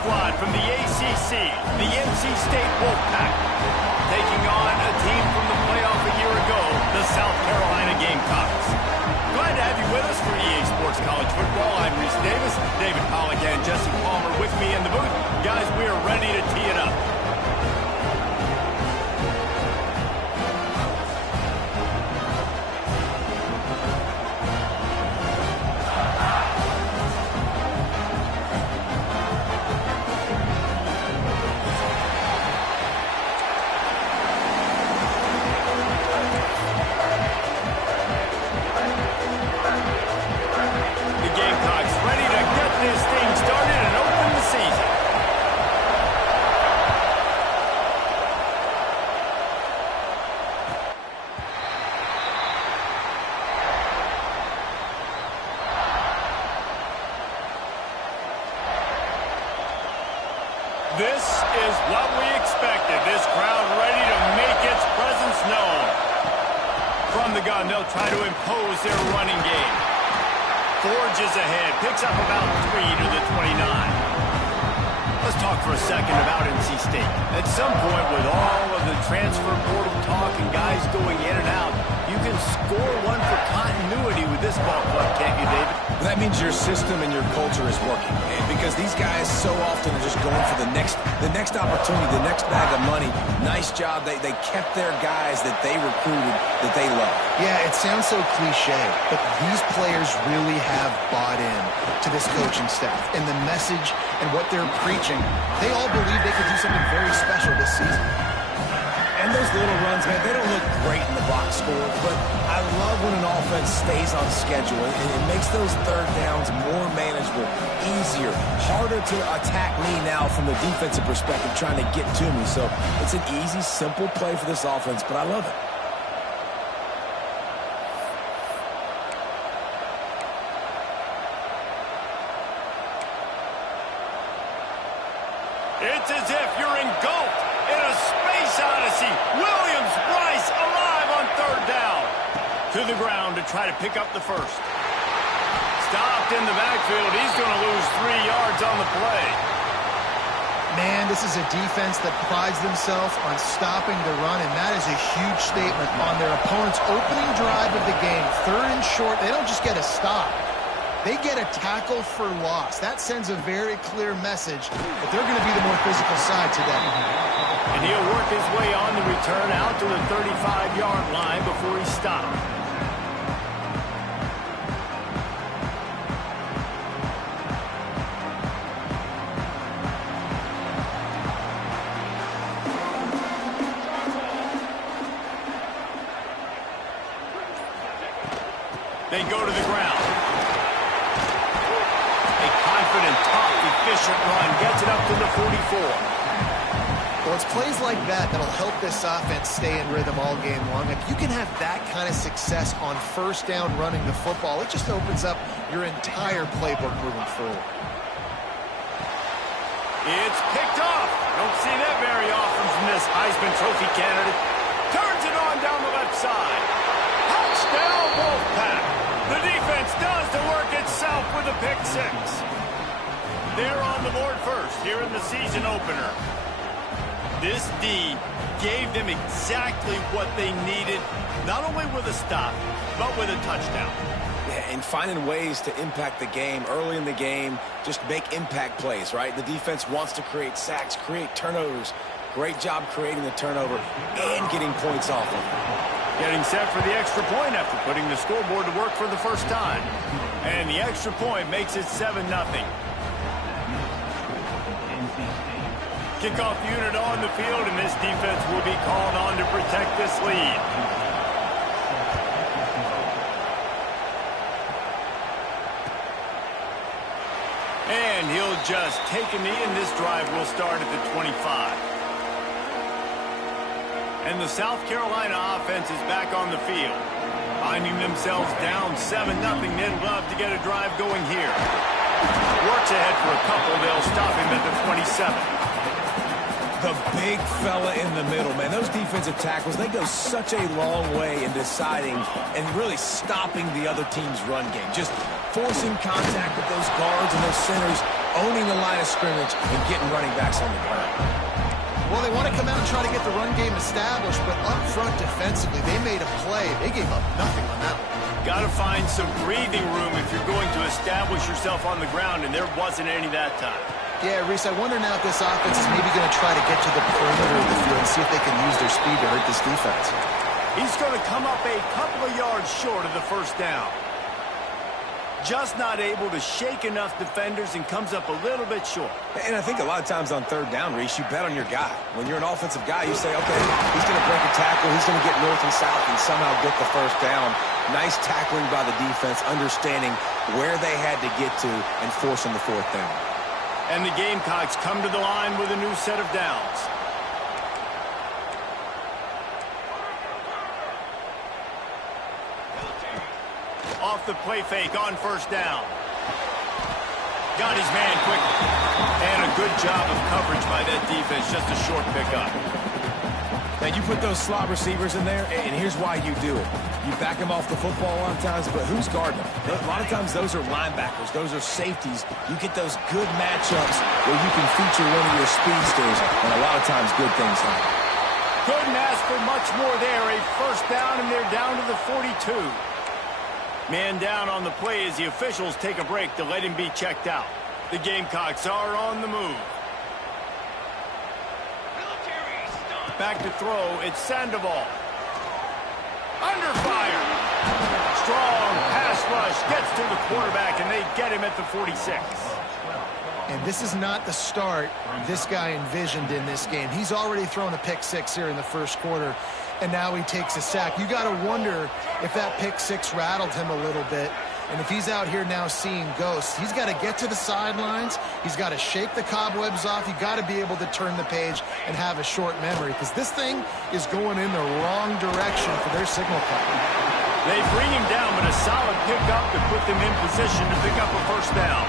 squad from the ACC, the NC State Wolfpack, taking on a team from the playoff a year ago, the South Carolina Gamecocks. Glad to have you with us for EA Sports College Football. I'm Reese Davis, David Pollack and Jesse Palmer with me in the booth. Guys, we are ready to tee it up. This is what we expected. This crowd ready to make its presence known. From the gun, they'll try to impose their running game. Forges ahead, picks up about 3 to the 29. Let's talk for a second about NC State. At some point, with all of the transfer portal talk and guys going in and out, you can score one for continuity with this ball club, can't you, David? That means your system and your culture is working, man, because these guys so often are just going for the next opportunity, the next bag of money. Nice job. They kept their guys that they recruited, that they love. Yeah, it sounds so cliche, but these players really have bought in to this coaching staff and the message and what they're preaching. They all believe they could do something very special this season. And those little runs, man, they don't look great in the box score, but I love when an offense stays on schedule, and it makes those third downs more manageable, easier, harder to attack me now from the defensive perspective trying to get to me. So it's an easy, simple play for this offense, but I love it. It's as if you're engulfed in a space odyssey. Williams-Brice alive on third down. To the ground to try to pick up the first. Stopped in the backfield. He's going to lose 3 yards on the play. Man, this is a defense that prides themselves on stopping the run, and that is a huge statement on their opponent's opening drive of the game. Third and short, they don't just get a stop. They get a tackle for loss. That sends a very clear message that they're going to be the more physical side today. And he'll work his way on the return out to the 35-yard line before he stopped. They go to the ground. Confident, tough, efficient run. Gets it up to the 44. Well, it's plays like that that'll help this offense stay in rhythm all game long. If you can have that kind of success on first down running the football, it just opens up your entire playbook moving forward. It's picked off. Don't see that very often from this Heisman Trophy candidate. Turns it on down the left side. Touchdown, Wolfpack. The defense does the work itself with a pick six. They're on the board first here in the season opener. This D gave them exactly what they needed, not only with a stop, but with a touchdown. Yeah, and finding ways to impact the game early in the game, just make impact plays, right? The defense wants to create sacks, create turnovers. Great job creating the turnover and getting points off of it. Getting set for the extra point after putting the scoreboard to work for the first time. And the extra point makes it 7-0. Kickoff unit on the field, and this defense will be called on to protect this lead. And he'll just take a knee, and this drive will start at the 25. And the South Carolina offense is back on the field. Finding themselves down 7-0, they'd love to get a drive going here. Works ahead for a couple. They'll stop him at the 27. The big fella in the middle, man. Those defensive tackles, they go such a long way in deciding and really stopping the other team's run game. Just forcing contact with those guards and those centers owning the line of scrimmage and getting running backs on the ground. Well, they want to come out and try to get the run game established, but up front defensively, they made a play. They gave up nothing on that one. Got to find some breathing room if you're going to establish yourself on the ground, and there wasn't any that time. Yeah, Reese, I wonder now if this offense is maybe going to try to get to the perimeter of the field and see if they can use their speed to hurt this defense. He's going to come up a couple of yards short of the first down. Just not able to shake enough defenders and comes up a little bit short. And I think a lot of times on third down, Reese, you bet on your guy. When you're an offensive guy, you say, okay, he's going to break a tackle, he's going to get north and south and somehow get the first down. Nice tackling by the defense, understanding where they had to get to and forcing the fourth down. And the Gamecocks come to the line with a new set of downs. Off the play fake on first down. Got his man quickly. And a good job of coverage by that defense. Just a short pickup. Now, you put those slot receivers in there, and here's why you do it. You back them off the football a lot of times, but who's guarding them? A lot of times those are linebackers. Those are safeties. You get those good matchups where you can feature one of your speedsters, and a lot of times good things happen. Couldn't ask for much more there. A first down, and they're down to the 42. Man down on the play as the officials take a break to let him be checked out. The Gamecocks are on the move. Back to throw, it's Sandoval. Under fire. Strong pass rush gets to the quarterback, and they get him at the 46. And this is not the start this guy envisioned in this game. He's already thrown a pick six here in the first quarter, and now he takes a sack. You got to wonder if that pick six rattled him a little bit. And if he's out here now seeing ghosts, he's got to get to the sidelines. He's got to shake the cobwebs off. You got to be able to turn the page and have a short memory, because this thing is going in the wrong direction for their signal call. They bring him down, but a solid pickup to put them in position to pick up a first down.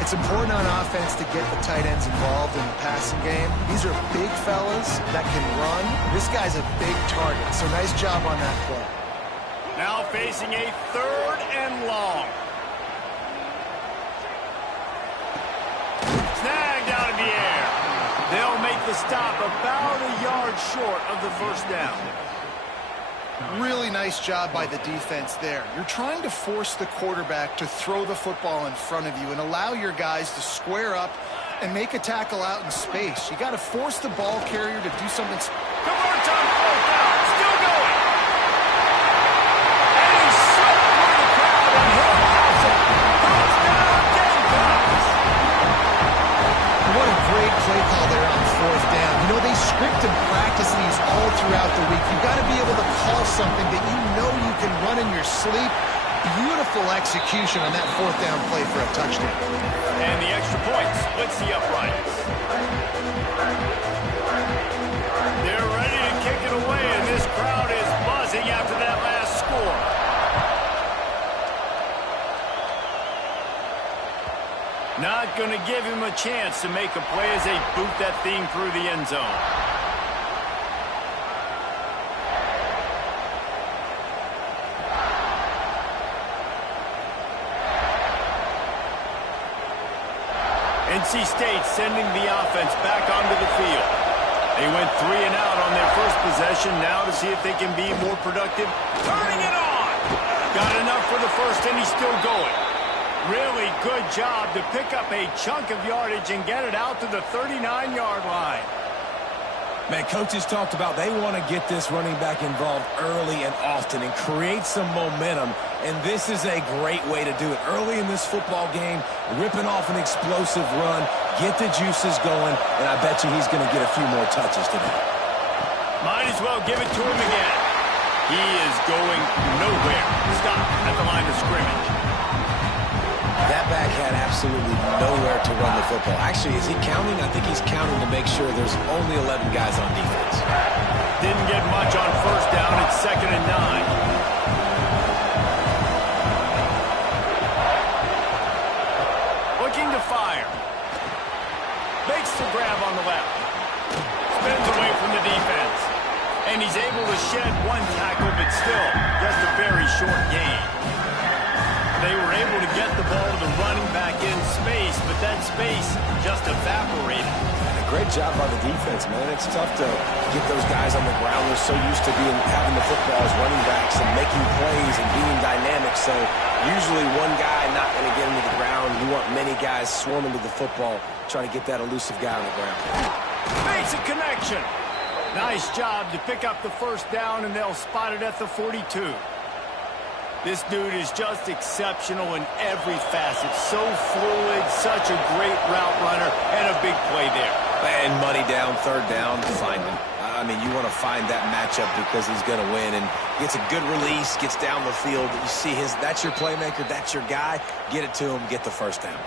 It's important on offense to get the tight ends involved in the passing game. These are big fellas that can run. This guy's a big target, so nice job on that play. Now facing a third and long. Snagged out of the air. They'll make the stop about a yard short of the first down. Really nice job by the defense there. You're trying to force the quarterback to throw the football in front of you and allow your guys to square up and make a tackle out in space. You got to force the ball carrier to do something. Converts on fourth down. Still going. And he's slipped through the crowd, and he'll pass it. Touchdown, Gamecocks. What a great play call there on fourth down. You know, they script and practice these all throughout the week. You've got to be able to call something that you know you can run in your sleep. Beautiful execution on that fourth down play for a touchdown. And the extra point splits the uprights. They're ready to kick it away, and this crowd is buzzing after that last score. Not going to give him a chance to make a play as they boot that thing through the end zone. NC State sending the offense back onto the field. They went 3 and out on their first possession. Now to see if they can be more productive. Turning it on! Got enough for the first, and he's still going. Really good job to pick up a chunk of yardage and get it out to the 39-yard line. Man, coaches talked about they want to get this running back involved early and often and create some momentum, and this is a great way to do it. Early in this football game, ripping off an explosive run, get the juices going, and I bet you he's going to get a few more touches today. Might as well give it to him again. He is going nowhere. Stop at the line of scrimmage. That back had absolutely nowhere to run the football. Actually, is he counting? I think he's counting to make sure there's only 11 guys on defense. Didn't get much on first down. It's 2nd and 9. Looking to fire. Makes the grab on the left. Spins away from the defense. And he's able to shed one tackle, but still just a very short gain. They were able to to get the ball to the running back in space, but that space just evaporated. And a great job by the defense, man. It's tough to get those guys on the ground. They're so used to having the football as running backs and making plays and being dynamic. So usually one guy not going to get into the ground. You want many guys swarming to the football, trying to get that elusive guy on the ground. Makes a connection. Nice job to pick up the first down, and they'll spot it at the 42. This dude is just exceptional in every facet. So fluid, such a great route runner, and a big play there. And money down, third down, find him. I mean, you want to find that matchup because he's going to win. And gets a good release, gets down the field. You see that's your playmaker, that's your guy. Get it to him, get the first down.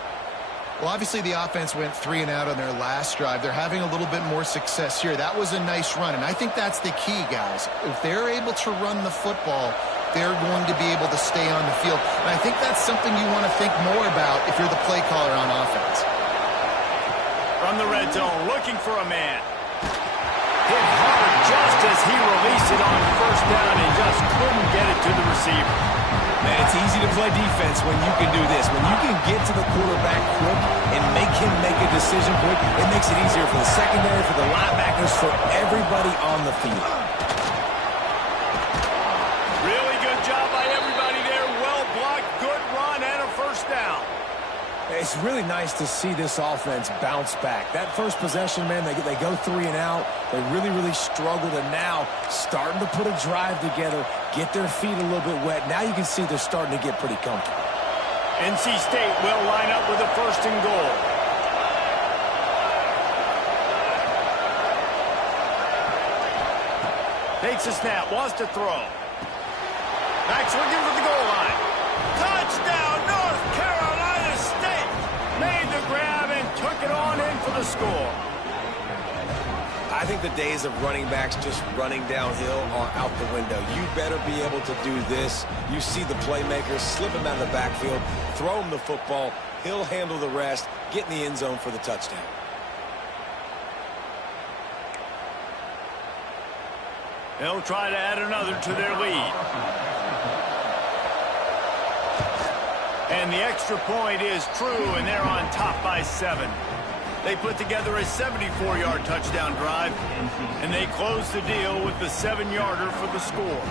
Well, obviously the offense went 3 and out on their last drive. They're having a little bit more success here. That was a nice run, and I think that's the key, guys. If they're able to run the football, they're going to be able to stay on the field. And I think that's something you want to think more about if you're the play caller on offense. From the red zone, looking for a man. Hit hard just as he released it on first down and just couldn't get it to the receiver. Man, it's easy to play defense when you can do this. When you can get to the quarterback quick and make him make a decision quick, it makes it easier for the secondary, for the linebackers, for everybody on the field. Really good job by everybody there. Well blocked, good run, and a first down. It's really nice to see this offense bounce back. That first possession, man, they go 3 and out. They really, really struggled, and now starting to put a drive together, get their feet a little bit wet. Now you can see they're starting to get pretty comfortable. NC State will line up with a first and goal. Takes a snap, wants to throw. Backs looking for the goal line. Touchdown, North Carolina State! Made the grab and took it on in for the score. I think the days of running backs just running downhill are out the window. You better be able to do this. You see the playmakers, slip him out of the backfield, throw him the football, he'll handle the rest, get in the end zone for the touchdown. They'll try to add another to their lead. And the extra point is true, and they're on top by 7. They put together a 74-yard touchdown drive, and they close the deal with the 7-yarder for the score.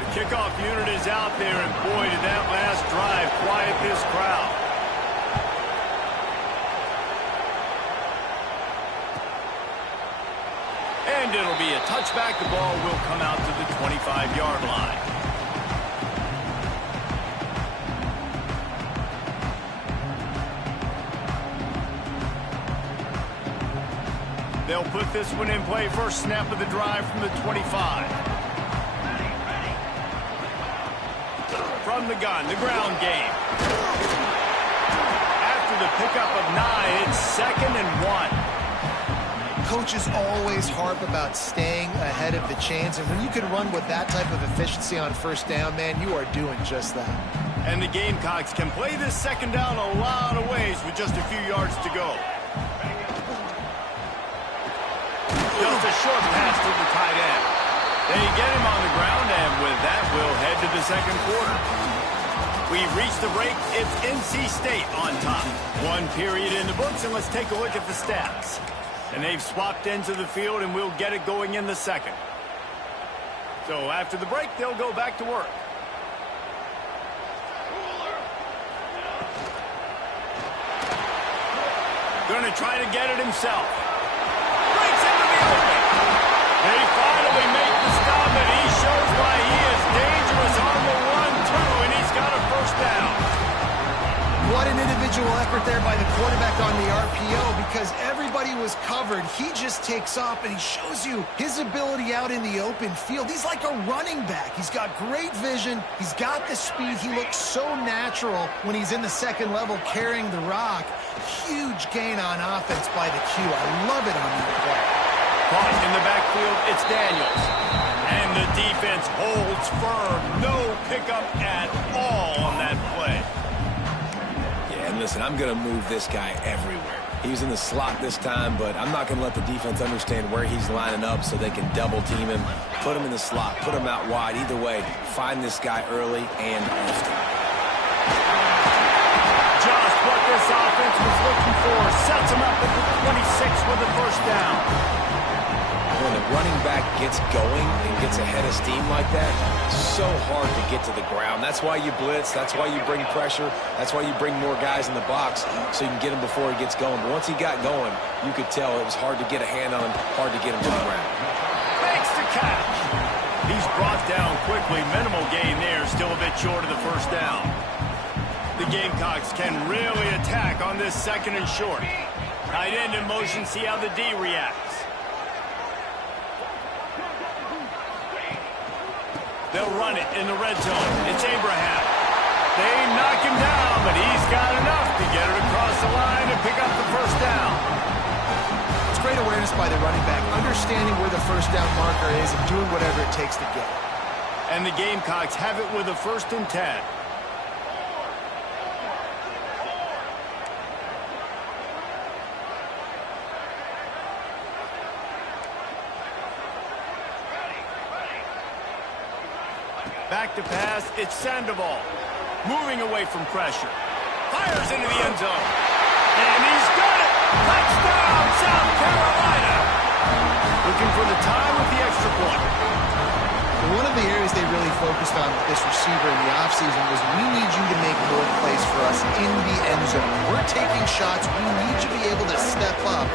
The kickoff unit is out there, and boy, did that last drive quiet this crowd. And it'll be a touchback. The ball will come out to the 25-yard line. They'll put this one in play. First snap of the drive from the 25. From the gun, the ground game. After the pickup of 9, it's 2nd and 1. Coaches always harp about staying ahead of the chains, and when you can run with that type of efficiency on first down, man, you are doing just that. And the Gamecocks can play this second down a lot of ways with just a few yards to go. Just a short pass to the tight end. They get him on the ground, and with that, we'll head to the second quarter. We've reached the break. It's NC State on top. 1 period in the books, and let's take a look at the stats. And they've swapped ends of the field, and we'll get it going in the second. So after the break, they'll go back to work. Going to try to get it himself. Breaks into the open. They finally make the stop, and he shows why he is dangerous on the run, too, and he's got a first down. What an individual effort there by the quarterback on the RPO, because everybody was covered. He just takes off, and he shows you his ability out in the open field. He's like a running back. He's got great vision. He's got the speed. He looks so natural when he's in the second level carrying the rock. Huge gain on offense by the Q. I love it on that play. Caught in the backfield, it's Daniels. And the defense holds firm. No pickup at all on that play. And listen, I'm going to move this guy everywhere. He's in the slot this time, but I'm not going to let the defense understand where he's lining up so they can double team him, put him in the slot, put him out wide. Either way, find this guy early and often. this offense was looking for. Sets him up at the 26 with the first down. When the running back gets going and gets ahead of steam like that, it's so hard to get to the ground. That's why you blitz. That's why you bring pressure. That's why you bring more guys in the box so you can get him before he gets going. But once he got going, you could tell it was hard to get a hand on him, hard to get him to the ground. Makes the catch. He's brought down quickly. Minimal gain there. Still a bit short of the first down. The Gamecocks can really attack on this second and short. Tight end in motion. See how the D reacts. They'll run it in the red zone. It's Abraham. They knock him down, but he's got enough to get it across the line and pick up the first down. It's great awareness by the running back, understanding where the first down marker is and doing whatever it takes to get it. And the Gamecocks have it with a 1st and 10. Back to pass, it's Sandoval. Moving away from pressure. Fires into the end zone. And he's got it! Touchdown, South Carolina! Looking for the tie with the extra point. One of the areas they really focused on with this receiver in the offseason was we need you to make more plays for us in the end zone. We're taking shots. We need you to be able to step up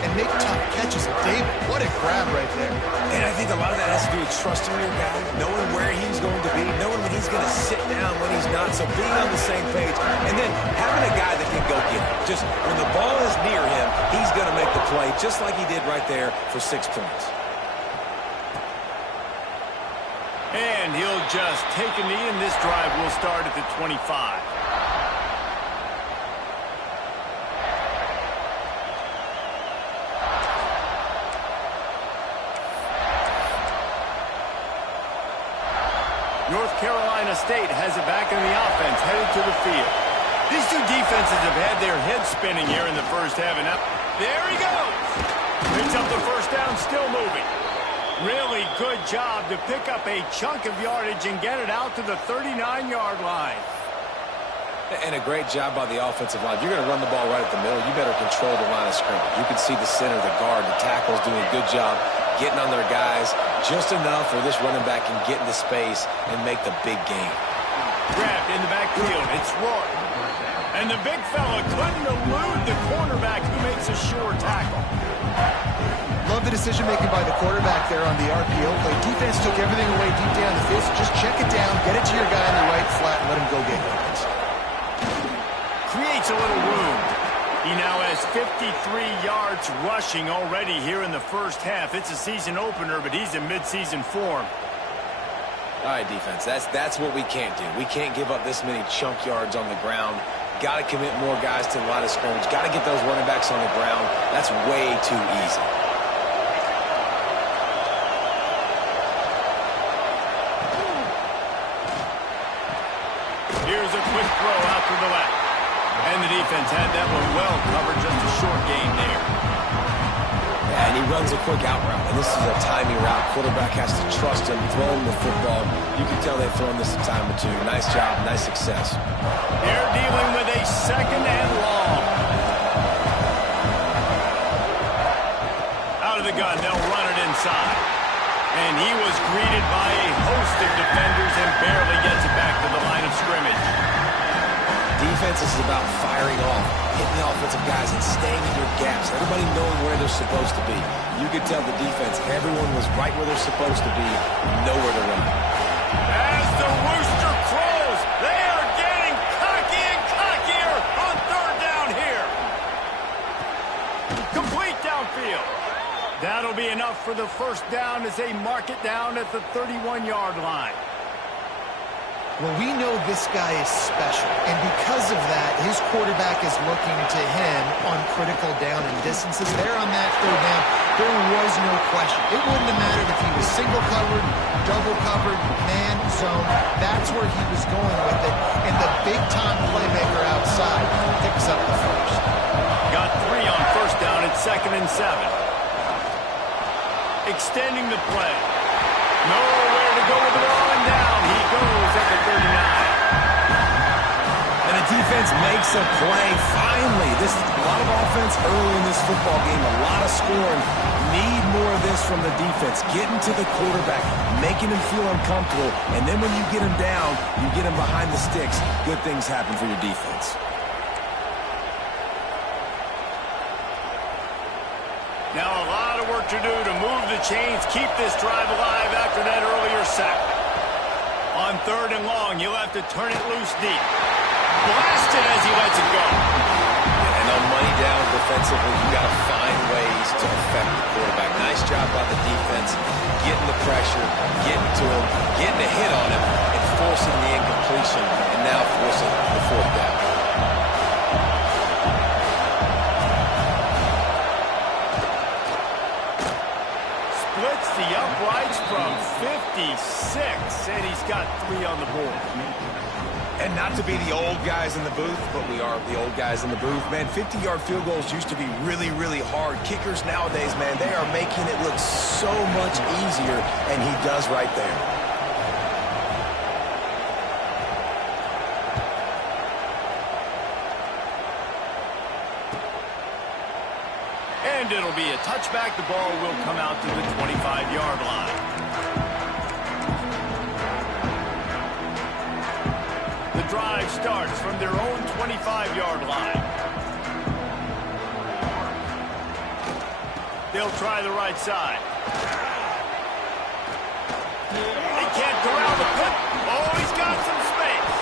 and make tough catches. David, what a grab right there. And I think a lot of that has to do with trusting your guy, knowing where he's going to be, knowing when he's going to sit down, when he's not, so being on the same page, and then having a guy that can go get it. Just when the ball is near him, he's going to make the play, just like he did right there for 6 points. And he'll just take a knee, and this drive will start at the 25. North Carolina State has it back in the offense, headed to the field. These two defenses have had their heads spinning here in the first half, and up. There he goes. Picks up the first down, still moving. Really good job to pick up a chunk of yardage and get it out to the 39-yard line. And a great job by the offensive line. If you're going to run the ball right at the middle, you better control the line of scrimmage. You can see the center, the guard, the tackles doing a good job getting on their guys just enough where this running back can get into space and make the big game. Grabbed in the backfield. It's Roy. And the big fella couldn't elude the cornerback who makes a sure tackle. Love the decision-making by the quarterback there on the RPO play. Defense took everything away deep down the field. Just check it down, get it to your guy in the right flat, and let him go get yards. Creates a little room. He now has 53 yards rushing already here in the first half. It's a season opener, but he's in mid-season form. All right, defense, that's what we can't do. We can't give up this many chunk yards on the ground. Got to commit more guys to the line of scrimmage. Got to get those running backs on the ground. That's way too easy. Here's a quick throw out to the left. And the defense had that one well covered, just a short gain there. Yeah, and he runs a quick out route, and this is a timing route. Quarterback has to trust him, throw him the football. You can tell they've thrown this a time or two. Nice job, nice success. They're dealing with a 2nd and long. Out of the gun, they'll run it inside. And he was greeted by a host of defenders and barely gets it back to the line of scrimmage. Defense is about firing off, hitting the offensive guys, and staying in your gaps. Everybody knowing where they're supposed to be. You could tell the defense, everyone was right where they're supposed to be, nowhere to run. As the rooster crows, they are getting cocky and cockier on 3rd down here. Complete downfield. That'll be enough for the first down as they mark it down at the 31-yard line. Well, we know this guy is special, and because of that, his quarterback is looking to him on critical down and distances. There on that 3rd down, there was no question. It wouldn't have mattered if he was single covered, double covered, man, zone. That's where he was going with it, and the big-time playmaker outside picks up the first. Got 3 on first down at 2nd and 7. Extending the play. Nowhere to go with the ball, and down he goes at the 39. And the defense makes makes a play. Finally, this is a lot of offense early in this football game, a lot of scoring. Need more of this from the defense. Getting to the quarterback, making him feel uncomfortable, and then when you get him down, you get him behind the sticks. Good things happen for your defense. Now a lot of work to do to move the chains, keep this drive alive after that earlier sack. On 3rd and long, you'll have to turn it loose deep. Blasted as he lets it go. And on money down defensively, you got to find ways to affect the quarterback. Nice job by the defense, getting the pressure, getting to him, getting a hit on him, and forcing the incompletion, and now forcing the 4th down. Splits the uprights from 56, and he's got 3 on the board. And not to be the old guys in the booth, but we are the old guys in the booth. Man, 50-yard field goals used to be really, really hard. Kickers nowadays, man, they are making it look so much easier, and he does right there. And it'll be a touchback. The ball will come out to the 25-yard line. The drive starts from their own 25-yard line. They'll try the right side. They can't corral the pit. Oh, he's got some space.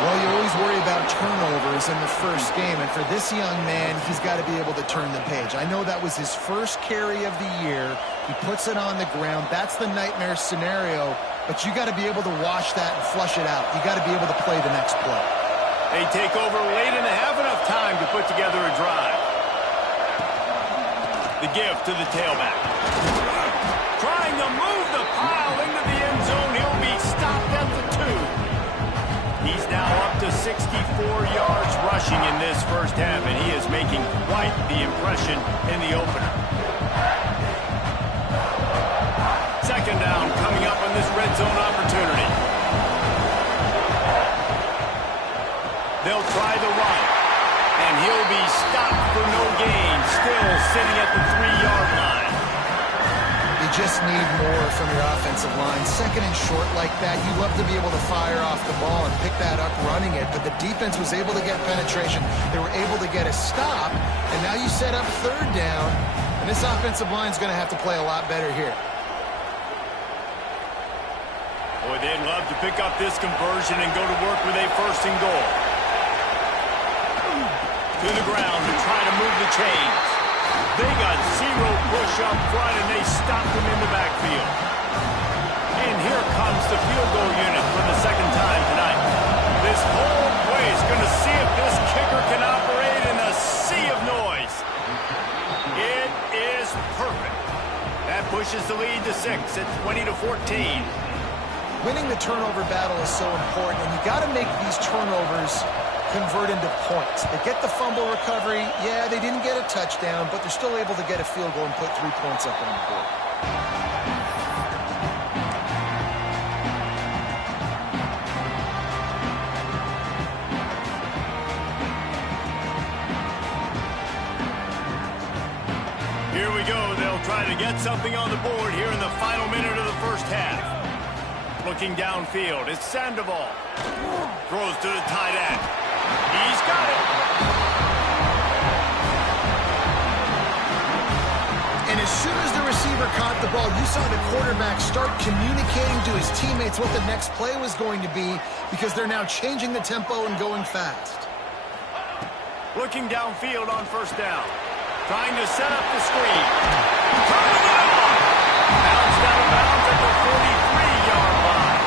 Well, you always worry about turnovers in the first game, and for this young man, he's got to be able to turn the page. I know that was his first carry of the year. He puts it on the ground. That's the nightmare scenario, but you got to be able to wash that and flush it out. You got to be able to play the next play. They take over late and have enough time to put together a drive. The give to the tailback. Trying to move the pile into the end zone. He'll be stopped at the 2. He's now up to 64 yards rushing in this first half, and he is making quite the impression in the opener. 2nd down coming up on this red zone opportunity. They'll try the run, and he'll be stopped for no gain, still sitting at the 3-yard line. You just need more from your offensive line. 2nd and short like that, you love to be able to fire off the ball and pick that up running it, but the defense was able to get penetration. They were able to get a stop, and now you set up 3rd down, and this offensive line is going to have to play a lot better here. Boy, they'd love to pick up this conversion and go to work with a 1st and goal. To the ground to try to move the chains. They got 0 push up front, and they stopped him in the backfield. And here comes the field goal unit for the 2nd time tonight. This whole play is going to see if this kicker can operate in a sea of noise. It is perfect. That pushes the lead to 6 at 20-14. Winning the turnover battle is so important, and you got to make these turnovers convert into points. They get the fumble recovery. Yeah, they didn't get a touchdown, but they're still able to get a field goal and put 3 points up on the board. Here we go. They'll try to get something on the board here in the final minute of the first half. Looking downfield, it's Sandoval. Throws to the tight end. He's got it. And as soon as the receiver caught the ball, you saw the quarterback start communicating to his teammates what the next play was going to be, because they're now changing the tempo and going fast. Looking downfield on 1st down. Trying to set up the screen. Turning it off. Bounced out of bounds at the 43-yard line.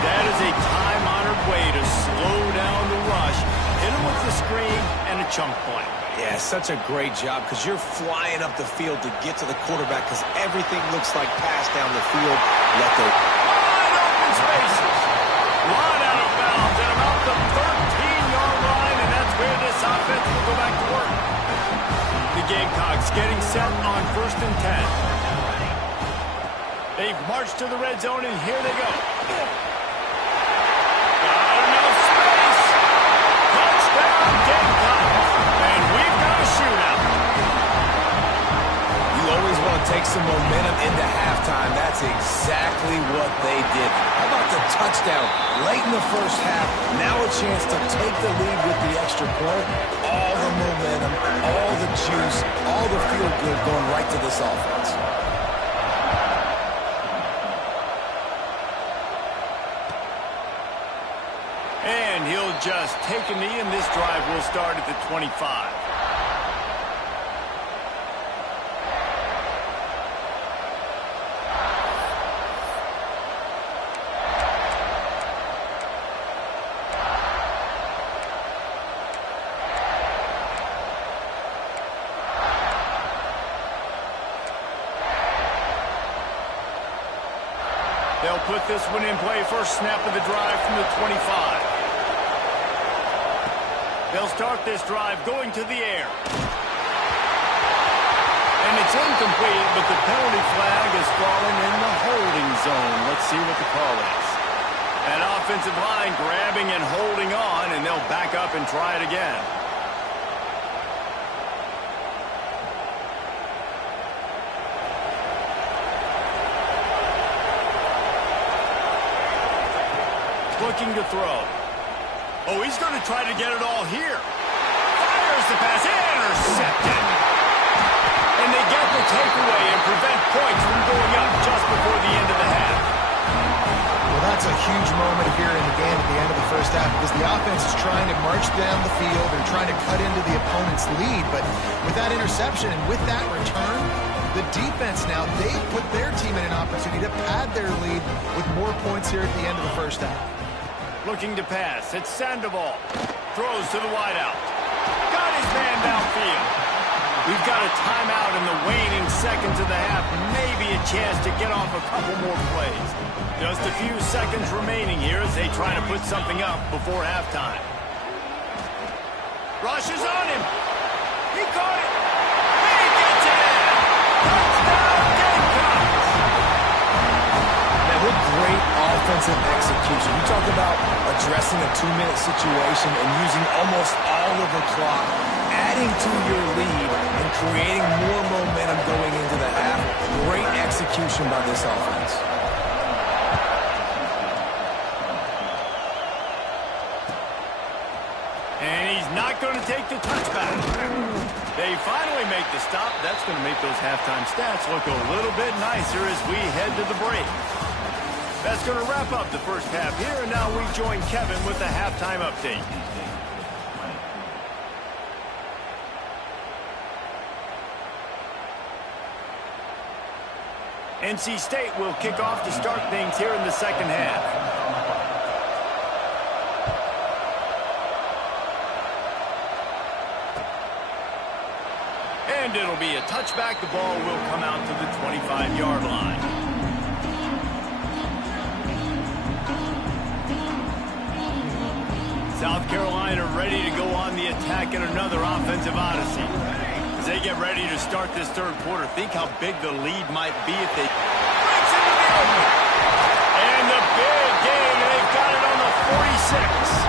That is a time-honored way to slow down the rush. Hit him with the screen and a chunk play. Yeah, such a great job, because you're flying up the field to get to the quarterback, because everything looks like pass down the field. Let the wide open spaces. Line out of bounds at about the 13-yard line, and that's where this offense will go back to work. The Gamecocks getting set on 1st and 10. They've marched to the red zone, and here they go. Got enough space. take some momentum into halftime. That's exactly what they did. How about the touchdown late in the first half? Now a chance to take the lead with the extra point. All the momentum, all the juice, all the feel-good going right to this offense. And he'll just take a knee, and this drive will start at the 25. They'll put this one in play. First snap of the drive from the 25. They'll start this drive going to the air. And it's incomplete, but the penalty flag is falling in the holding zone. Let's see what the call is. That offensive line grabbing and holding on, and they'll back up and try it again. Looking to throw. Oh, he's going to try to get it all here. Fires the pass. Intercepted. And they get the takeaway and prevent points from going up just before the end of the half. Well, that's a huge moment here in the game at the end of the first half because the offense is trying to march down the field. They're trying to cut into the opponent's lead. But with that interception and with that return, the defense now, they put their team in an opportunity to pad their lead with more points here at the end of the first half. Looking to pass. It's Sandoval. Throws to the wideout. Got his man downfield. We've got a timeout in the waning seconds of the half. Maybe a chance to get off a couple more plays. Just a few seconds remaining here as they try to put something up before halftime. Rushes on him. He caught it. He gets it in. Touchdown, Gamecocks. Now, what great offensive execution. You talk about addressing a 2-minute situation and using almost all of the clock, adding to your lead and creating more momentum going into the half. Great execution by this offense. And he's not going to take the touchback. They finally make the stop. That's going to make those halftime stats look a little bit nicer as we head to the break. That's going to wrap up the first half here, and now we join Kevin with the halftime update. NC State will kick off to start things here in the second half. And it'll be a touchback. The ball will come out to the 25-yard line. South Carolina ready to go on the attack in another offensive odyssey. As they get ready to start this third quarter, think how big the lead might be if they... Breaks into the open. And the big game, and they've got it on the 46.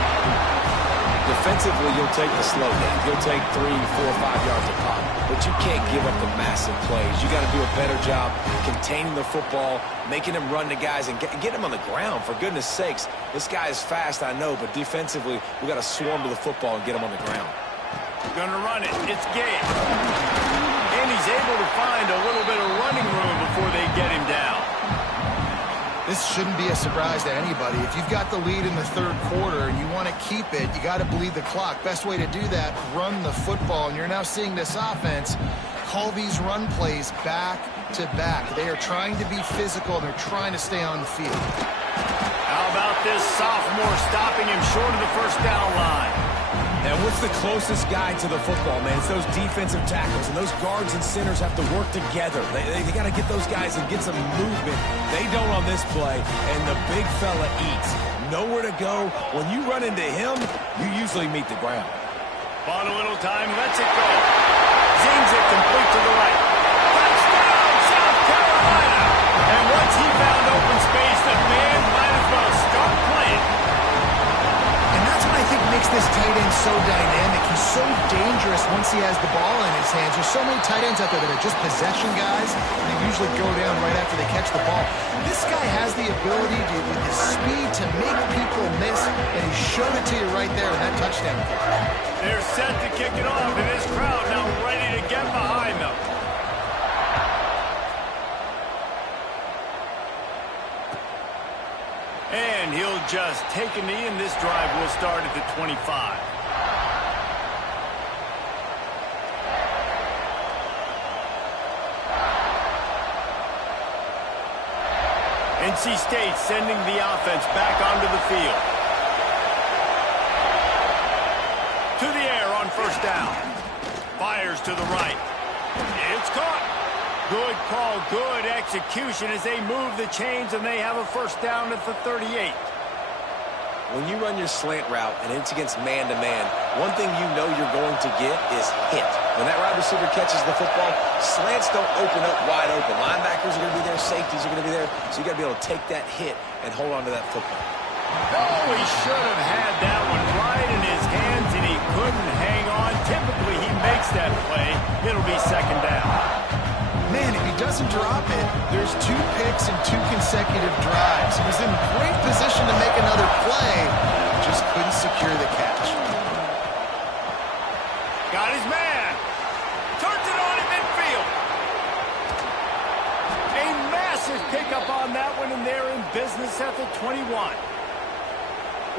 Defensively, you'll take the slow game. You'll take 3, 4, 5 yards a pop. But you can't give up the massive plays. You got to do a better job containing the football, making them run to guys, and get them on the ground. For goodness sakes, this guy is fast, I know, but defensively, we got to swarm to the football and get him on the ground. Gonna run it. It's Gage. And he's able to find a little bit of running room before they get him down. This shouldn't be a surprise to anybody. If you've got the lead in the third quarter and you want to keep it, you got to bleed the clock. Best way to do that, run the football. And you're now seeing this offense call these run plays back to back. They are trying to be physical. They're trying to stay on the field. How about this sophomore stopping him short of the first down line? And what's the closest guy to the football, man? It's those defensive tackles, and those guards and centers have to work together. They got to get those guys and get some movement. They don't on this play, and the big fella eats. Nowhere to go. When you run into him, you usually meet the ground. Bought a little time, lets it go. Zings it complete to the right. Touchdown, South Carolina! And once he found open space, the fans might as well start playing. And that's what I think makes this tight end so dynamic. He's so dangerous once he has the ball in his hands. There's so many tight ends out there that are just possession guys, and they usually go down right after they catch the ball. This guy has the ability to, with his speed, to make people miss, and he showed it to you right there in that touchdown. They're set to kick it off, and this crowd now ready to get behind them. And he'll just take a knee, and this drive will start at the 25. NC State sending the offense back onto the field. To the air on first down. Fires to the right. It's caught. Good call, good execution as they move the chains, and they have a first down at the 38. When you run your slant route and it's against man-to-man, one thing you know you're going to get is hit. When that wide receiver catches the football, slants don't open up wide open. Linebackers are going to be there, safeties are going to be there, so you got to be able to take that hit and hold on to that football. Oh, he should have had that one right in his hands, and he couldn't hang on. Typically, he makes that play. It'll be second down. Man, if he doesn't drop it, there's 2 picks and 2 consecutive drives. He was in great position to make another play, just couldn't secure the catch. Got his man. Turns it on in midfield. A massive pickup on that one, and they're in business at the 21.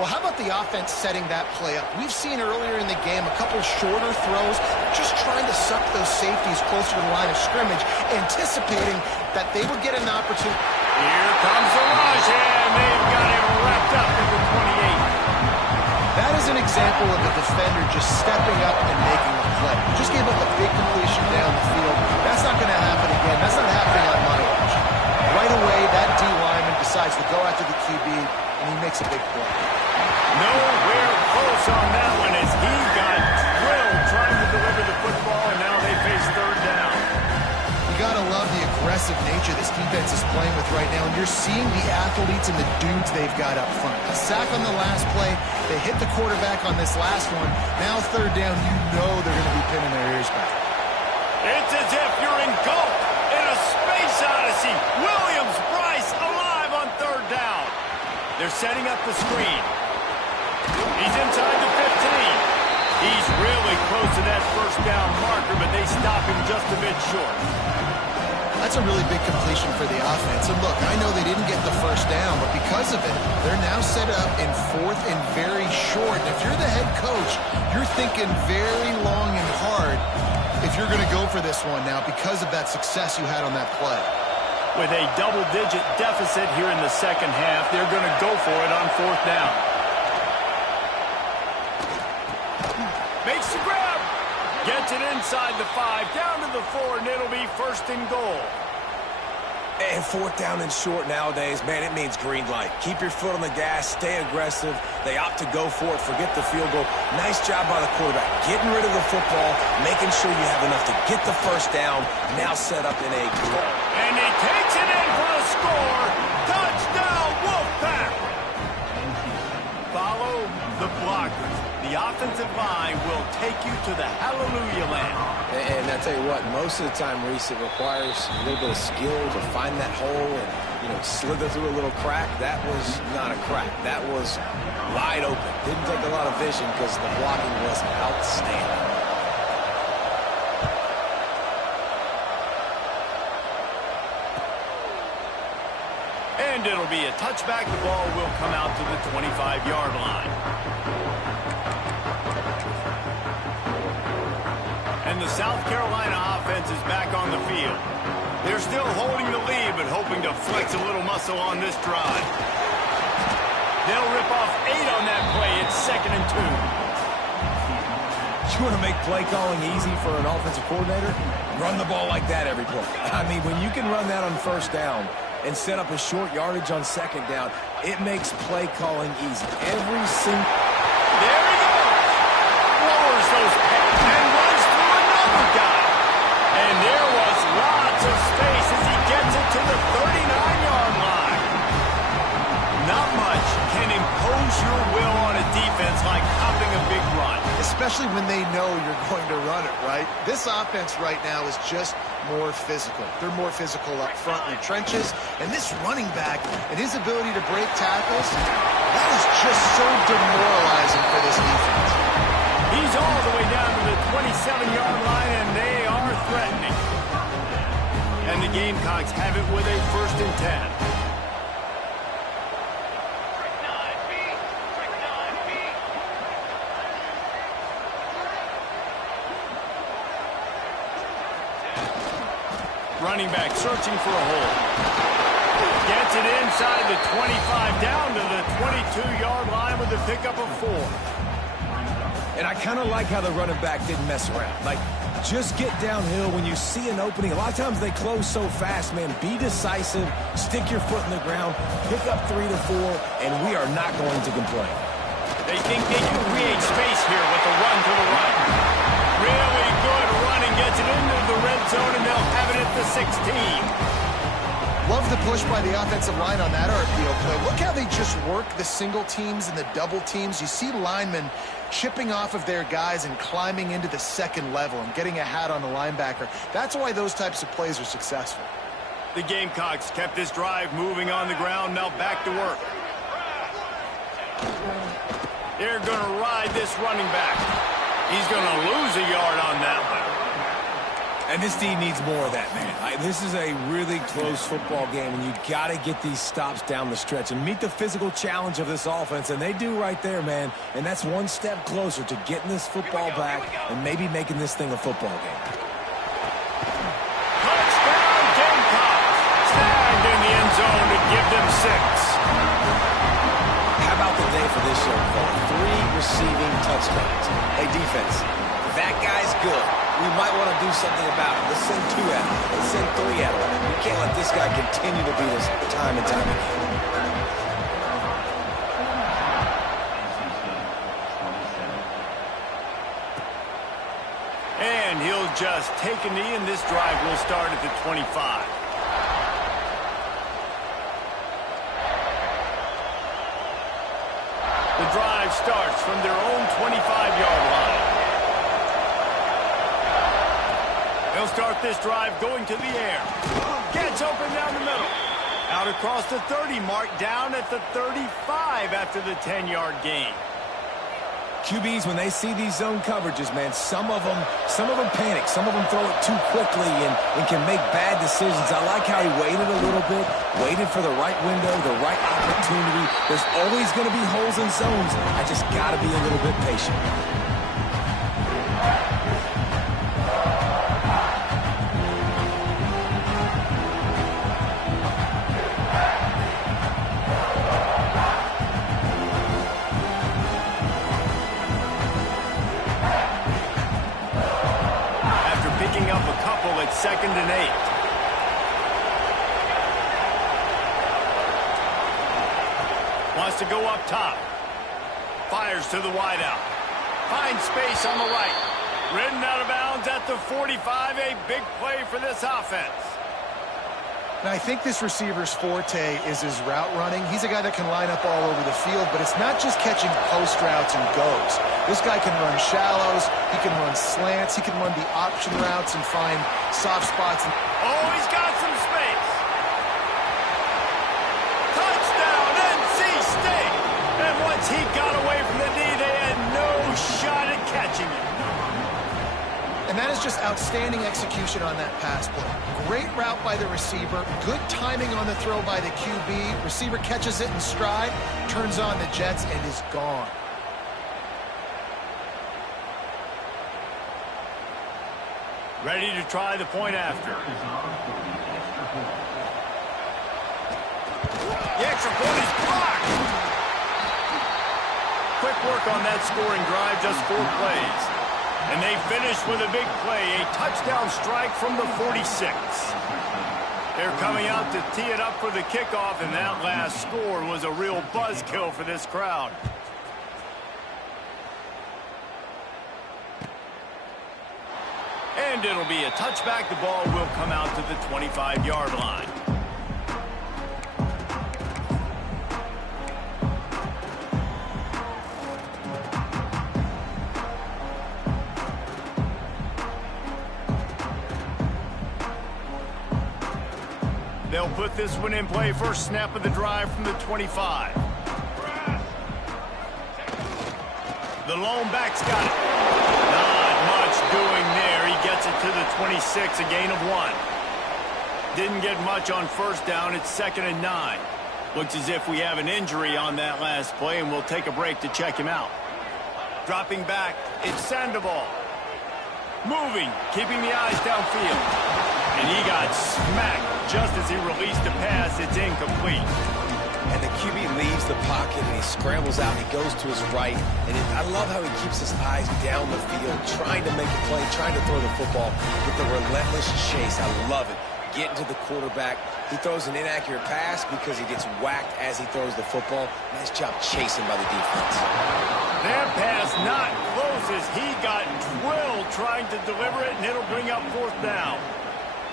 Well, how about the offense setting that play up? We've seen earlier in the game a couple shorter throws, just trying to suck those safeties closer to the line of scrimmage, anticipating that they would get an opportunity. Here comes the rush, and they've got him wrapped up at the 28. That is an example of a defender just stepping up and making a play. Just gave up a big completion down the field. That's not going to happen again. That's not happening on my watch. Right away, that D lineman decides to go after the QB, and he makes a big play. Nowhere close on that one as he got drilled trying to deliver the football, and now they face third down. You got to love the aggressive nature this defense is playing with right now, and you're seeing the athletes and the dudes they've got up front. A sack on the last play. They hit the quarterback on this last one. Now third down, you know they're going to be pinning their ears back. It's as if you're engulfed in a space odyssey. Williams, Bryce alive on third down. They're setting up the screen. He's inside the 15. He's really close to that first down marker, but they stop him just a bit short. That's a really big completion for the offense. And look, I know they didn't get the first down, but because of it, they're now set up in fourth and very short. And if you're the head coach, you're thinking very long and hard if you're going to go for this one now because of that success you had on that play. With a double-digit deficit here in the second half, they're going to go for it on fourth down. Makes the grab. Gets it inside the 5, down to the 4, and it'll be first and goal. And fourth down and short nowadays, man, it means green light. Keep your foot on the gas, stay aggressive. They opt to go for it, forget the field goal. Nice job by the quarterback, getting rid of the football, making sure you have enough to get the first down, now set up in a goal. And he takes it in for a score. Touchdown, Wolfpack. Follow the blockers. The offensive line will take you to the hallelujah land. And I tell you what, most of the time, Reese, it requires a little bit of skill to find that hole and, slither through a little crack. That was not a crack. That was wide open. Didn't take a lot of vision because the blocking was outstanding. And it'll be a touchback. The ball will come out to the 25-yard line. And the South Carolina offense is back on the field. They're still holding the lead, but hoping to flex a little muscle on this drive. They'll rip off 8 on that play. It's 2nd and 2. You want to make play calling easy for an offensive coordinator? Run the ball like that every play. I mean, when you can run that on first down and set up a short yardage on second down, it makes play calling easy. Every single... There he goes. Lowers those pants and runs through another guy. And there was lots of space as he gets it to the 39-yard line. Not much can impose your will on a defense like hopping a big run. especially when they know you're going to run it, right? This offense right now is just more physical. They're more physical up front in the trenches, and this running back and his ability to break tackles, that is just so demoralizing for this defense. He's all the way down to the 27-yard line, and they are threatening. And the Gamecocks have it with a 1st and 10. Running back searching for a hole. Gets it inside the 25, down to the 22-yard line with the pickup of 4. And I kind of like how the running back didn't mess around. Like, just get downhill when you see an opening. A lot of times they close so fast, man. Be decisive, stick your foot in the ground, pick up 3 to 4, and we are not going to complain. They think they can create space here with the run to the right. Really good running, gets it into the red zone, and they'll have it at the 16. Love the push by the offensive line on that RPO play. Look how they just work the single teams and the double teams. You see linemen chipping off of their guys and climbing into the second level and getting a hat on the linebacker. That's why those types of plays are successful. The Gamecocks kept this drive moving on the ground, now back to work. They're going to ride this running back. He's going to lose a yard on that one. And this D needs more of that, man. This is a really close football game, and you got to get these stops down the stretch and meet the physical challenge of this offense, and they do right there, man. And that's one step closer to getting this football back and maybe making this thing a football game. Touchdown, Gamecocks! Snagged in the end zone to give them 6. How about the day for this young fella? 3 receiving touchdowns. Hey, defense, that guy's good. We might want to do something about it. Let's send 2 at him. Let's send 3 at him. We can't let this guy continue to beat us time and time again. And he'll just take a knee, and this drive will start at the 25. The drive starts from their own 25-yard line. They'll start this drive going to the air. Gets open down the middle. Out across the 30 mark, down at the 35 after the 10-yard gain. QBs, when they see these zone coverages, man, some of them panic. Some of them throw it too quickly and can make bad decisions. I like how he waited a little bit, waited for the right window, the right opportunity. There's always going to be holes in zones. I just got to be a little bit patient. Second and 8. Wants to go up top. Fires to the wideout. Finds space on the right. Ridden out of bounds at the 45. A big play for this offense. Now, I think this receiver's forte is his route running. He's a guy that can line up all over the field, but it's not just catching post routes and goes. This guy can run shallows, he can run slants, he can run the option routes and find soft spots. Oh, he's got some space. Touchdown, NC State! And once he got away from the knee, they had no shot at catching him. And that is just outstanding execution on that pass play. Great route by the receiver, good timing on the throw by the QB. Receiver catches it in stride, turns on the jets, and is gone. Ready to try the point after. The extra point is blocked. Quick work on that scoring drive, just 4 plays. And they finish with a big play, a touchdown strike from the 46. They're coming out to tee it up for the kickoff, and that last score was a real buzzkill for this crowd. And it'll be a touchback. The ball will come out to the 25-yard line. put this one in play. First snap of the drive from the 25. The lone back's got it. Not much doing there. He gets it to the 26, a gain of 1. Didn't get much on first down. It's 2nd and 9. Looks as if we have an injury on that last play, and we'll take a break to check him out. Dropping back, it's Sandoval. Moving, keeping the eyes downfield. And he got smacked just as he released the pass. It's incomplete. And the QB leaves the pocket and he scrambles out. He goes to his right. And I love how he keeps his eyes down the field, trying to make a play, trying to throw the football with the relentless chase. I love it. Getting to the quarterback. He throws an inaccurate pass because he gets whacked as he throws the football. Nice job chasing by the defense. That pass not close as he got drilled trying to deliver it, and it'll bring up 4th down.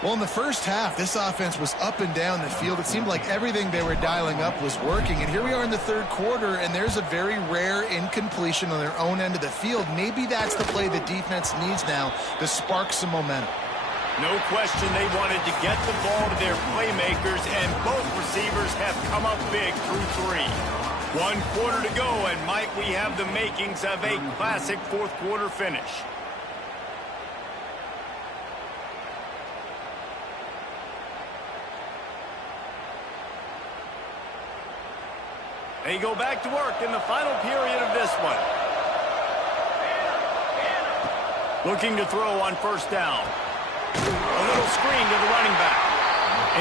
Well, in the first half, this offense was up and down the field. It seemed like everything they were dialing up was working. And here we are in the 3rd quarter, and there's a very rare incompletion on their own end of the field. Maybe that's the play the defense needs now to spark some momentum. No question they wanted to get the ball to their playmakers, and both receivers have come up big through 3. 1 quarter to go, and might we have the makings of a classic 4th quarter finish. They go back to work in the final period of this one. Looking to throw on first down. A little screen to the running back.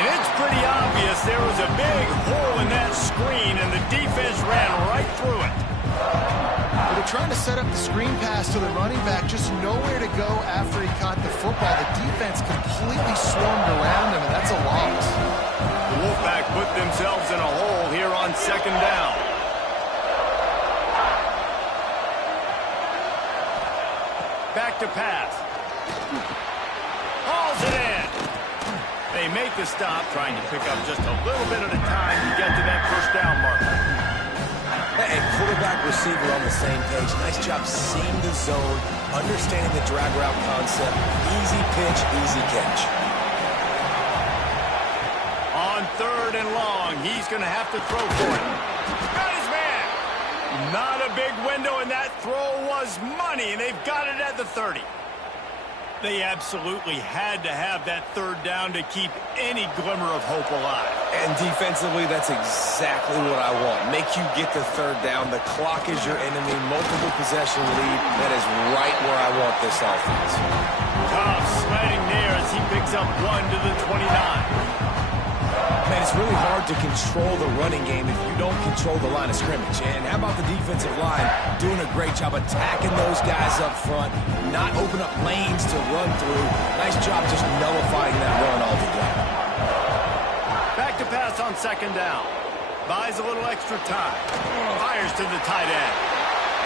And it's pretty obvious there was a big hole in that screen, and the defense ran right through it. They're trying to set up the screen pass to the running back, just nowhere to go after he caught the football. The defense completely swarmed around him, and that's a loss. The Wolfpack put themselves in a hole here on 2nd down. Back to pass. Hauls it in. They make the stop, trying to pick up just a little bit at a time to get to that first down marker. And quarterback, receiver on the same page. Nice job seeing the zone, understanding the drag route concept. Easy pitch, easy catch. On 3rd and long, he's going to have to throw for it. Got his man. Not a big window, and that throw was money, and they've got it at the 30. They absolutely had to have that 3rd down to keep any glimmer of hope alive. And defensively, that's exactly what I want. Make you get the 3rd down. The clock is your enemy. Multiple possession lead. That is right where I want this offense. Cobb sliding there as he picks up 1 to the 29. Man, it's really hard to control the running game if you don't control the line of scrimmage. And how about the defensive line doing a great job attacking those guys up front, not open up lanes to run through. Nice job just nullifying that run altogether. Back to pass on 2nd down. Buys a little extra time. Fires to the tight end.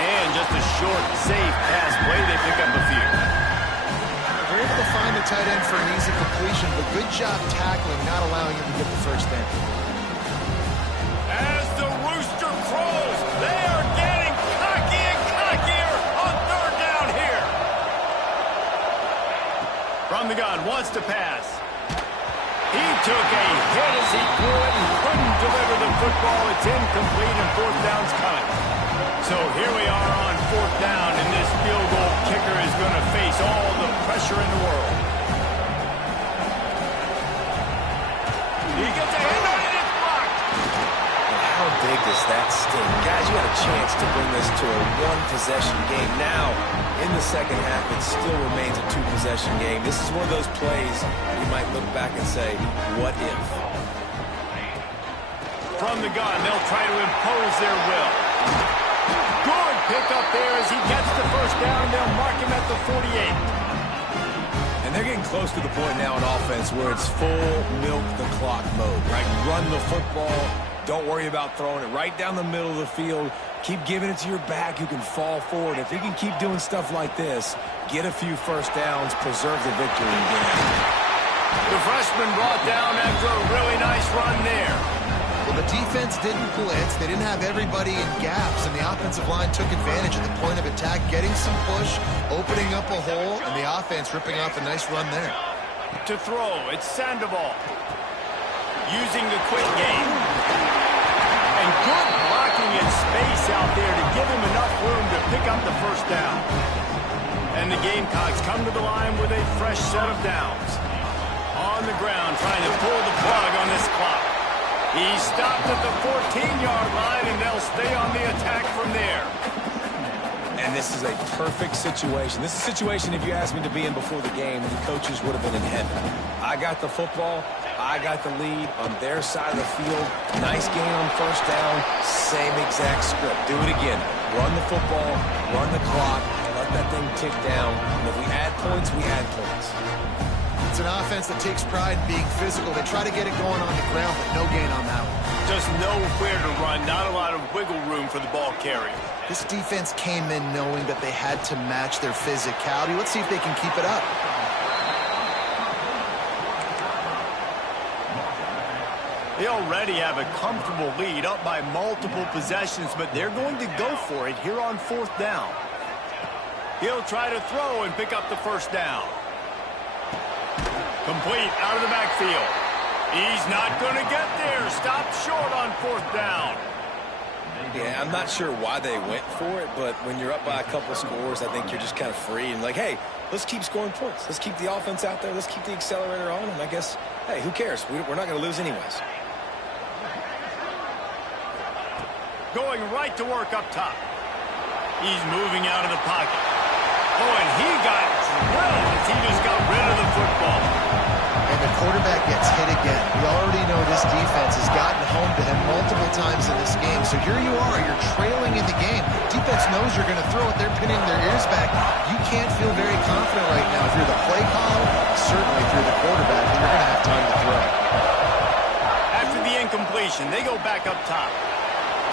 And just a short, safe pass play. They pick up a few. They're able to find the tight end for an easy completion, but good job tackling, not allowing him to get the first down. As the rooster crows, they are getting cocky and cockier on 3rd down here. From the gun, wants to pass. He took a hit as he threw it and couldn't deliver the football. It's incomplete, and 4th down's coming. So here we are on 4th down, and this field goal kicker is going to face all the pressure in the world. He gets a hand on it, it's blocked. And how big does that sting? Guys, you had a chance to bring this to a 1-possession game. Now, in the 2nd half, it still remains a 2-possession game. This is one of those plays you might look back and say, what if? From the gun, they'll try to impose their will. Good pick up there as he gets the first down. They'll mark him at the 48. And they're getting close to the point now in offense where it's full milk the clock mode, right? Run the football. Don't worry about throwing it right down the middle of the field. Keep giving it to your back who can fall forward. If he can keep doing stuff like this, get a few first downs, preserve the victory game. The freshman brought down after a really nice run there. Well, the defense didn't blitz. They didn't have everybody in gaps, and the offensive line took advantage of the point of attack, getting some push, opening up a hole, and the offense ripping off a nice run there. To throw, it's Sandoval. using the quick game. And good blocking in space out there to give him enough room to pick up the first down. And the Gamecocks come to the line with a fresh set of downs. On the ground, trying to pull the plug on this clock. He stopped at the 14-yard line, and they'll stay on the attack from there. And this is a perfect situation. This is a situation, if you asked me to be in before the game, the coaches would have been in heaven. I got the football. I got the lead on their side of the field. Nice gain on first down. Same exact script. Do it again. Run the football, run the clock, let that thing tick down. And if we add points, we add points. It's an offense that takes pride in being physical. They try to get it going on the ground, but no gain on that one. Just nowhere to run. Not a lot of wiggle room for the ball carrier. This defense came in knowing that they had to match their physicality. Let's see if they can keep it up. They already have a comfortable lead, up by multiple possessions, but they're going to go for it here on fourth down. He'll try to throw and pick up the first down. Complete out of the backfield. He's not going to get there. Stopped short on fourth down. Yeah, I'm not sure why they went for it, but when you're up by a couple scores, I think you're just kind of free and like, hey, let's keep scoring points. Let's keep the offense out there. Let's keep the accelerator on, and I guess, hey, who cares? We're not going to lose anyways. Going right to work up top. He's moving out of the pocket. Oh, and he got drilled as he just got rid of the football. And the quarterback gets hit again. We already know this defense has gotten home to him multiple times in this game. So here you are, you're trailing in the game. Defense knows you're going to throw it. They're pinning their ears back. You can't feel very confident right now. If you're the play caller, certainly if you're the quarterback, then you're going to have time to throw. After the incompletion, they go back up top.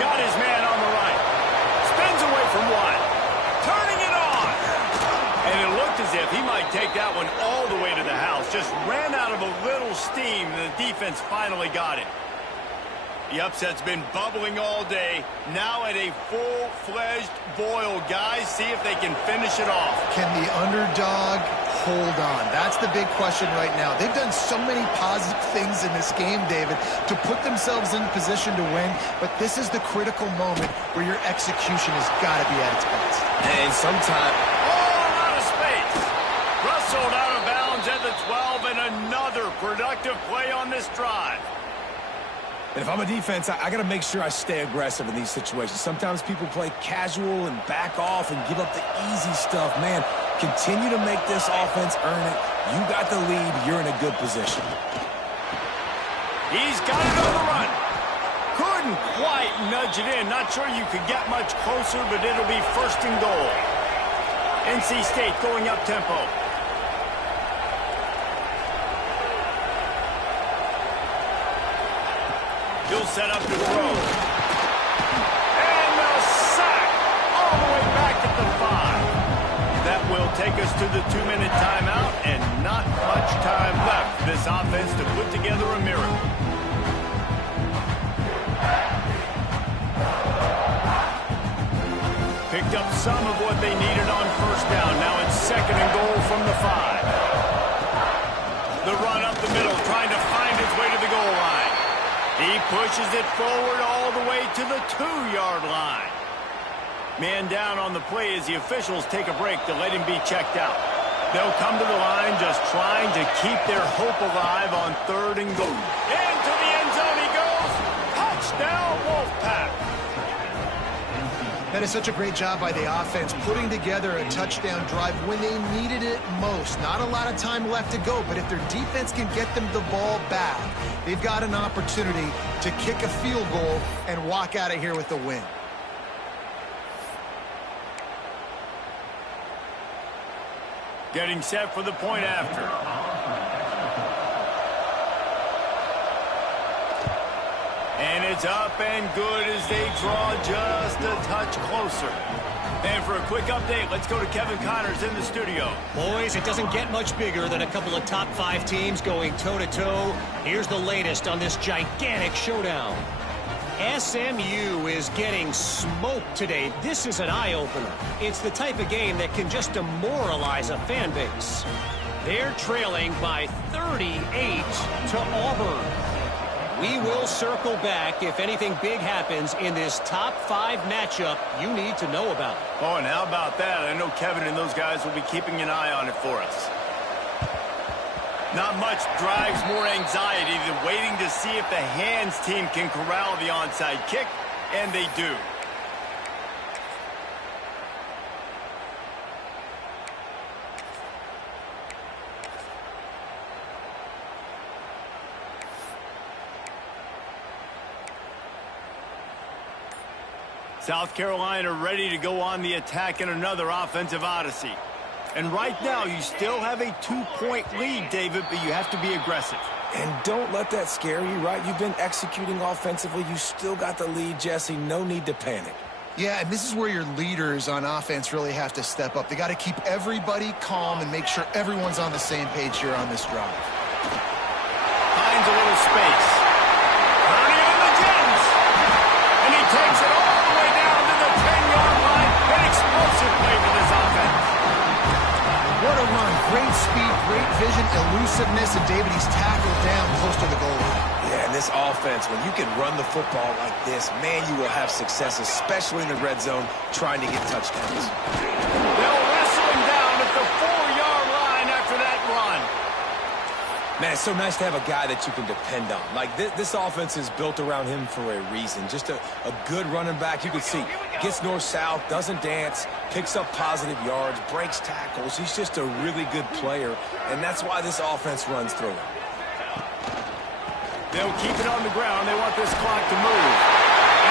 Got his man on the right. Spins away from one. Turning it on. And it looked as if he might take that one all the way to the house. Just ran out of a little steam, and the defense finally got it. The upset's been bubbling all day. Now at a full-fledged boil. Guys, see if they can finish it off. Can the underdog hold on? That's the big question right now. They've done so many positive things in this game, David, to put themselves in position to win, but this is the critical moment where your execution has got to be at its best. And sometimes... Oh, out of space. Rustled out of bounds at the 12, and another productive play on this drive. And if I'm a defense, I got to make sure I stay aggressive in these situations. Sometimes people play casual and back off and give up the easy stuff. Man, continue to make this offense earn it. You got the lead. You're in a good position. He's got it on the run. Couldn't quite nudge it in. Not sure you could get much closer, but it'll be first and goal. NC State going up tempo. He'll set up to throw. And the sack all the way back at the 5. That will take us to the 2-minute timeout, and not much time left for this offense to put together a miracle. Picked up some of what they needed on first down. Now it's second and goal from the 5. The run up the middle, trying to find its way to the goal line. He pushes it forward all the way to the 2-yard line. Man down on the play as the officials take a break to let him be checked out. They'll come to the line just trying to keep their hope alive on third and goal. Into the end zone he goes. Touchdown, Wolfpack. That is such a great job by the offense, putting together a touchdown drive when they needed it most. Not a lot of time left to go, but if their defense can get them the ball back, they've got an opportunity to kick a field goal and walk out of here with a win. Getting set for the point after. And it's up and good as they draw just a touch closer. And for a quick update, let's go to Kevin Connors in the studio. Boys, it doesn't get much bigger than a couple of top 5 teams going toe-to-toe. Here's the latest on this gigantic showdown. SMU is getting smoked today. This is an eye-opener. It's the type of game that can just demoralize a fan base. They're trailing by 38 to Auburn. We will circle back if anything big happens in this top 5 matchup you need to know about. Oh, and how about that? I know Kevin and those guys will be keeping an eye on it for us. Not much drives more anxiety than waiting to see if the hands team can corral the onside kick, and they do. South Carolina ready to go on the attack in another offensive odyssey. And right now, you still have a 2-point lead, David, but you have to be aggressive. And don't let that scare you, right? You've been executing offensively. You still got the lead, Jesse. No need to panic. Yeah, and this is where your leaders on offense really have to step up. They got to keep everybody calm and make sure everyone's on the same page here on this drive. Finds a little space. Running on the Jets. And he takes it all the way down to the 10-yard line. An explosive play for this offense. What a run. Great speed, great vision, elusiveness, and David, he's tackled down close to the goal line. Yeah, and this offense, when you can run the football like this, man, you will have success, especially in the red zone, trying to get touchdowns. They'll wrestle him down at the 4-yard line after that run. Man, it's so nice to have a guy that you can depend on. Like, this offense is built around him for a reason. Just a good running back. You can see, gets north-south, doesn't dance, picks up positive yards, breaks tackles. He's just a really good player, and that's why this offense runs through him. They'll keep it on the ground. They want this clock to move.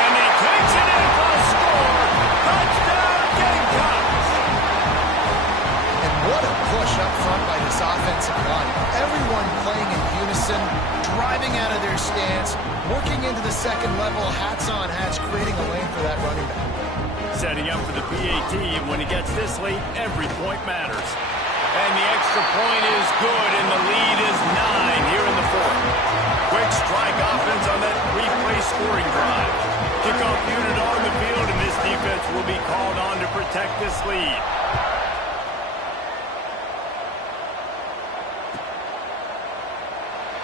And he takes it in for a score. Touchdown, Gamecocks! And what a push up front by this offensive line. Everyone playing in unison, driving out of their stance, working into the second level, hats on hats, creating a lane for that running back. Setting up for the PAT, and when he gets this late, every point matters. And the extra point is good, and the lead is 9 here in the fourth. Quick strike offense on that replay scoring drive. Kickoff unit on the field, and this defense will be called on to protect this lead.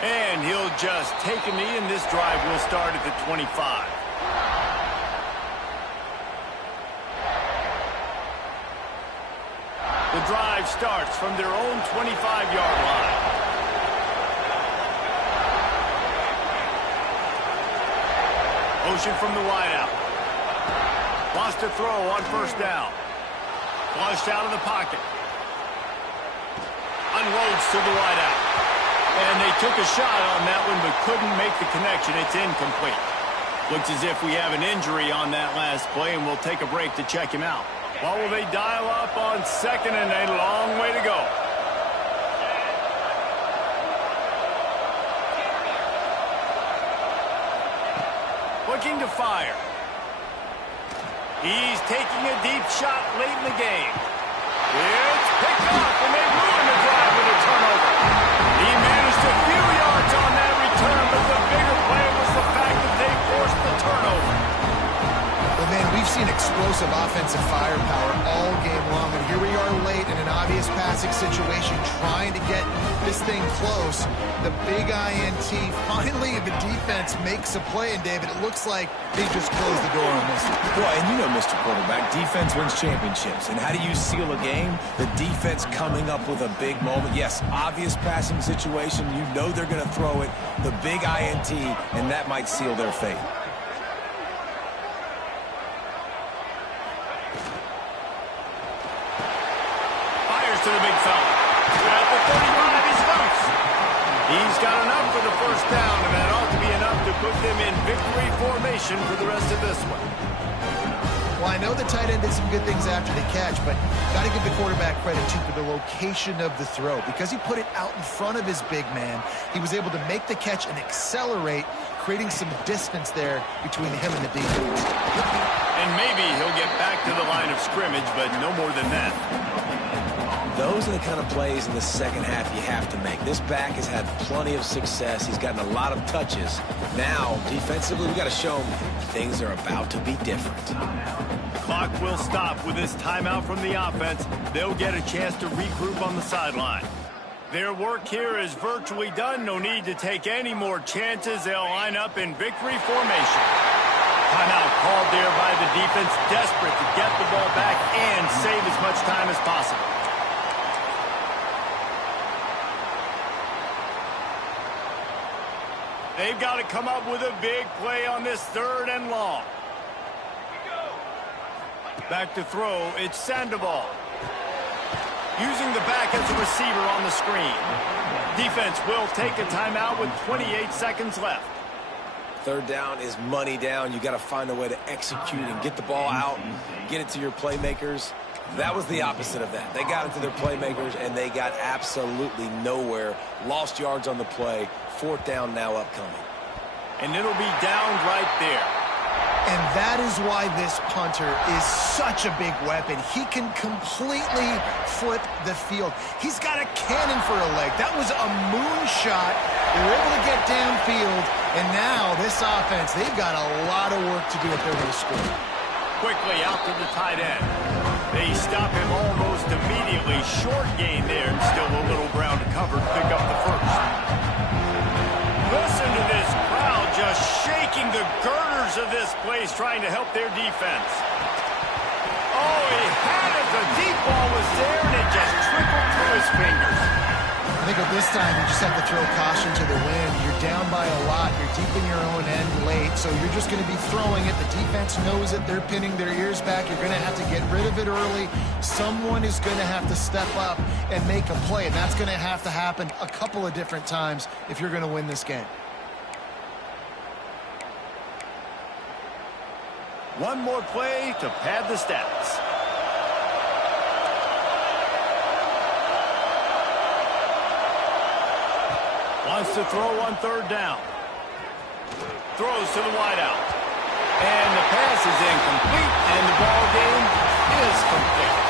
And he'll just take a knee, and this drive will start at the 25. The drive starts from their own 25-yard line. Motion from the wideout. Lost a throw on first down. Flushed out of the pocket. Unloads to the wideout. And they took a shot on that one, but couldn't make the connection. It's incomplete. Looks as if we have an injury on that last play, and we'll take a break to check him out. What will they dial up on second, and a long way to go? Looking to fire. He's taking a deep shot late in the game. It's picked off, and they ruin the drive with a turnover. He managed a few yards on that return, but the bigger play was the fact that they forced the turnover. Well, man, we've seen explosive offensive firepower all game long, and here we are late in an obvious passing situation trying to get this thing close. The big INT, finally the defense makes a play, and David, it looks like they just closed the door on this one. Well, and you know, Mr. Quarterback, defense wins championships. And how do you seal a game? The defense coming up with a big moment. Yes, obvious passing situation. You know they're going to throw it. The big INT, and that might seal their fate. To the big fella. At the 35, he's loose. He's got enough for the first down, and that ought to be enough to put them in victory formation for the rest of this one. Well, I know the tight end did some good things after the catch, but got to give the quarterback credit, too, for the location of the throw. Because he put it out in front of his big man, he was able to make the catch and accelerate, creating some distance there between him and the defense. And maybe he'll get back to the line of scrimmage, but no more than that. Those are the kind of plays in the second half you have to make. This back has had plenty of success. He's gotten a lot of touches. Now, defensively, we got to show him things are about to be different. Clock will stop with this timeout from the offense. They'll get a chance to regroup on the sideline. Their work here is virtually done. No need to take any more chances. They'll line up in victory formation. Timeout called there by the defense, desperate to get the ball back and save as much time as possible. They've got to come up with a big play on this 3rd and long. Back to throw, it's Sandoval. Using the back as a receiver on the screen. Defense will take a timeout with 28 seconds left. 3rd down is money down. You got to find a way to execute and get the ball out and get it to your playmakers. That was the opposite of that. They got it to their playmakers, and they got absolutely nowhere. Lost yards on the play. 4th down now upcoming. And it'll be down right there. And that is why this punter is such a big weapon. He can completely flip the field. He's got a cannon for a leg. That was a moonshot. They were able to get downfield, and now this offense, they've got a lot of work to do if they're going to score. Quickly out to the tight end. They stop him almost immediately. Short gain there, and still a little ground to cover to pick up the first. Listen to this crowd just shaking the girders of this place, trying to help their defense. Oh, he had it. The deep ball was there, and it just trickled through his fingers. I think at this time, you just have to throw caution to the wind. You're down by a lot. You're deep in your own end late, so you're just going to be throwing it. The defense knows it. They're pinning their ears back. You're going to have to get rid of it early. Someone is going to have to step up and make a play, and that's going to have to happen a couple of different times if you're going to win this game. One more play to pad the stats. Wants to throw on 3rd down. Throws to the wideout. And the pass is incomplete, and the ball game is complete.